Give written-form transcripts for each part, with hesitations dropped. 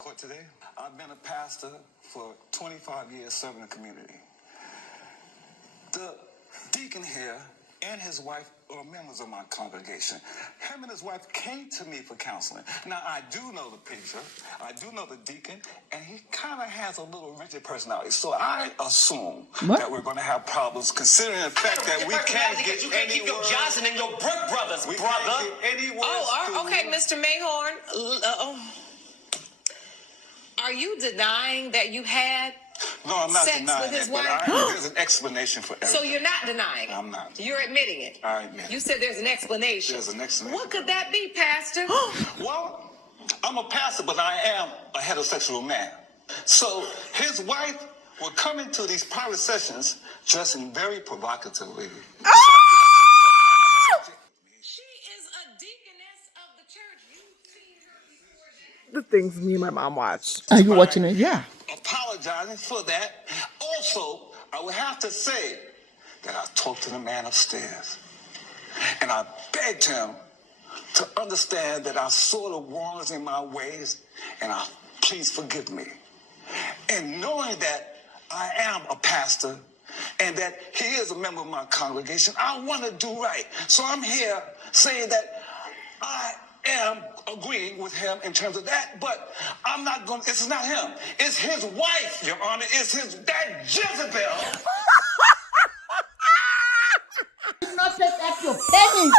Court today. I've been a pastor for 25 years serving the community. The deacon here and his wife are members of my congregation. Him and his wife came to me for counseling. Now, I do know the preacher, I do know the deacon, and he kind of has a little rigid personality. So I assume that we're going to have problems, considering the fact that we can't get you can't keep your Johnson and your Brick brothers, we brother. Can't get any words Okay, Mr. Mayhorn. Are you denying that you had No, I'm not sex denying with his it, wife? but there's an explanation for everything. So you're not denying it? I'm not. You're admitting it? I admit it. You said there's an explanation. There's an explanation. What could that be, Pastor? Well, I'm a pastor, but I am a heterosexual man. So his wife would come into these private sessions dressing very provocatively. She is a deaconess of the church. You've seen her before that. The things me and my mom watched. Are you watching it? Yeah. Apologizing for that. Also, I would have to say that I talked to the man upstairs, and I begged him to understand that I sort of was in my ways, and please forgive me. And knowing that I am a pastor and that he is a member of my congregation, I want to do right. So I'm here saying that I am agreeing with him in terms of that, but I'm not going. It's not him. It's his wife, Your Honor. It's that Jezebel. Do not take out your pennies.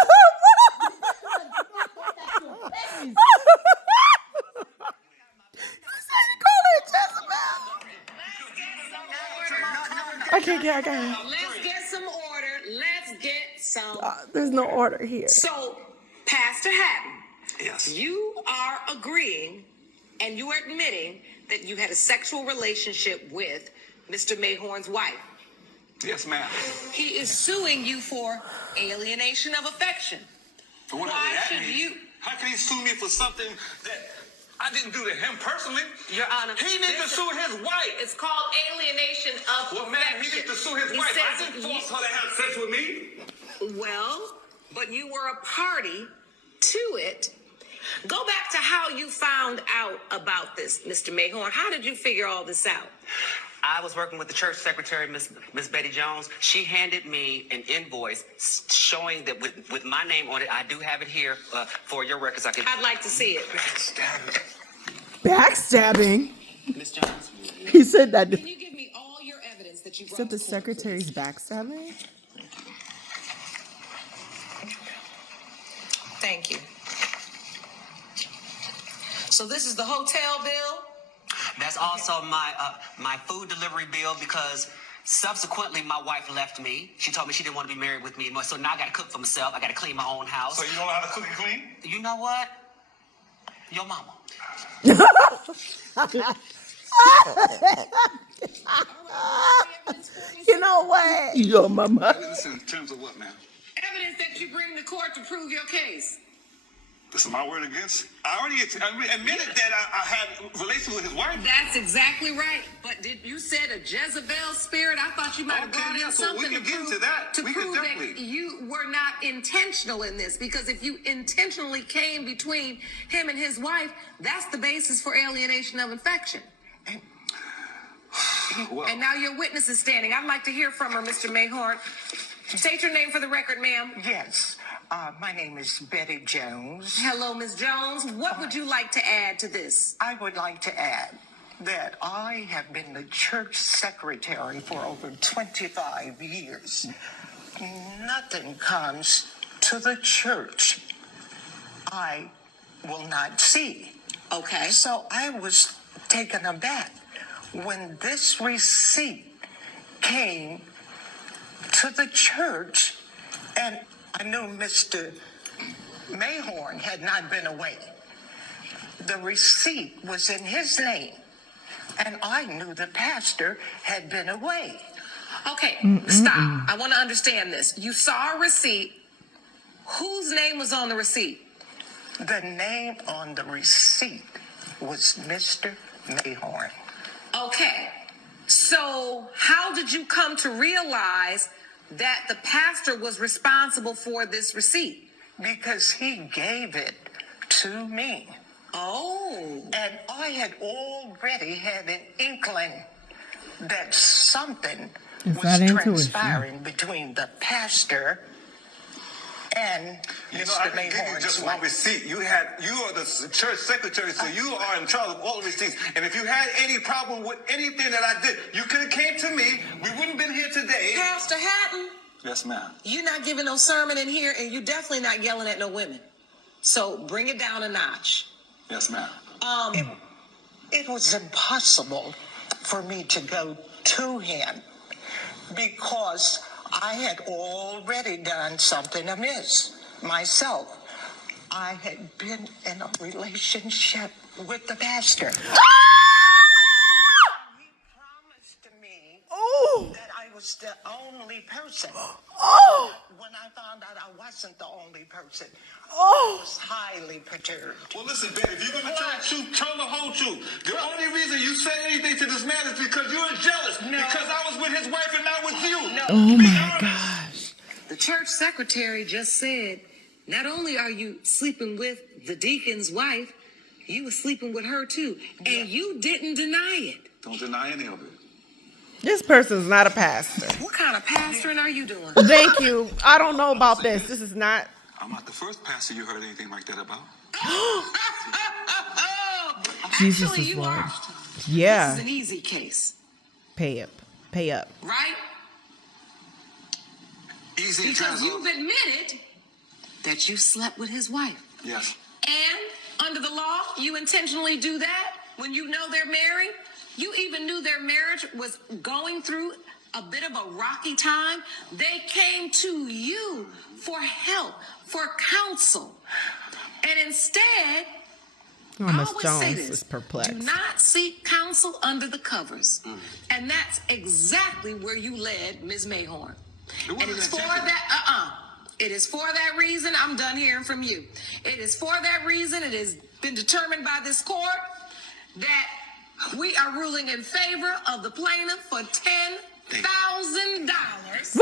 I got it. Let's get some order. Let's get some. There's no order here. So, Pastor Hatton, Yes. you are agreeing and you are admitting that you had a sexual relationship with Mr. Mayhorn's wife. Yes, ma'am. He is suing you for alienation of affection. Whatever Why that should means. you? How can he sue me for something that I didn't do to him personally? Your Honor, He needs to sue his wife. It's called alienation of Well, man, he needs to sue his wife. I didn't force her to have sex with me. Well, but you were a party to it. Go back to how you found out about this, Mr. Mayhorn. How did you figure all this out? I was working with the church secretary, Miss Betty Jones. She handed me an invoice showing that with my name on it. I do have it here for your records. I'd like to see it. Backstabbing? Miss Jones. He said that. Can you give me all your evidence that you brought Said the to court? secretary's backstabbing? Thank you. So this is the hotel bill? That's also my food delivery bill because subsequently my wife left me. She told me she didn't want to be married with me anymore. So now I got to cook for myself. I got to clean my own house. So you don't know how to cook and clean? You know what? Your mama. You know what? Your mama. Evidence in terms of what, ma'am? Evidence that you bring to court to prove your case. This is my word against. I already admitted that I had relations with his wife. That's exactly right. But you said a Jezebel spirit? I thought you might have Okay, brought yeah, in so something we to can get prove, into that. to We can prove that definitely. you were not intentional in this. Because if you intentionally came between him and his wife, that's the basis for alienation of affection. Well, And now your witness is standing. I'd like to hear from her, Mr. Mayhorn. State your name for the record, ma'am. Yes, my name is Betty Jones. Hello, Ms. Jones. What would you like to add to this? I would like to add that I have been the church secretary for over 25 years. Nothing comes to the church I will not see. Okay. So I was taken aback when this receipt came to the church, and I knew Mr. Mayhorn had not been away. The receipt was in his name, and I knew the pastor had been away. Okay, stop. I want to understand this. You saw a receipt. Whose name was on the receipt? The name on the receipt was Mr. Mayhorn. Okay. So how did you come to realize that the pastor was responsible for this receipt? Because he gave it to me. Oh. And I had already had an inkling that something Is was that intuition? transpiring between the pastor and You know, I Mr. can give you Mayhorn's just one wife. receipt. You are the church secretary, so you are in charge of all the receipts. And if you had any problem with anything that I did, you could have came to me. We wouldn't have been here today. Pastor Hatton, Yes, ma'am. you're not giving no sermon in here, and you're definitely not yelling at no women. So bring it down a notch. Yes, ma'am. It was impossible for me to go to him because I had already done something amiss myself. I had been in a relationship with the pastor. He promised me Oh. that I was the only person. Oh. When I found out I wasn't the only person, I Oh. was highly perturbed. Well, listen, babe, if you're going to tell the truth, tell the whole truth. The only reason you say anything to this man is because you're jealous. No. Because I was with his wife and not with you. Oh my gosh. The church secretary just said, not only are you sleeping with the deacon's wife, you were sleeping with her too. And you didn't deny it. Don't deny any of it. This person's not a pastor. What kind of pastoring are you doing? Thank you. I don't know about this. This is not. I'm not the first pastor you heard anything like that about. Jesus Actually, is you Lord. are. This Yeah. is an easy case, Pay up. Pay up. right? Easy in Because terms of... you've admitted that you slept with his wife. Yes. And under the law, you intentionally do that when you know they're married. You even knew their marriage was going through a bit of a rocky time. They came to you for help, for counsel. And instead, Oh, I Miss always say Jones this, is perplexed. do not seek counsel under the covers. And that's exactly where you led Ms. Mayhorn. It wasn't And it's for intentional. that, It is for that reason, I'm done hearing from you. It is for that reason, it has been determined by this court that we are ruling in favor of the plaintiff for $10,000. Woo!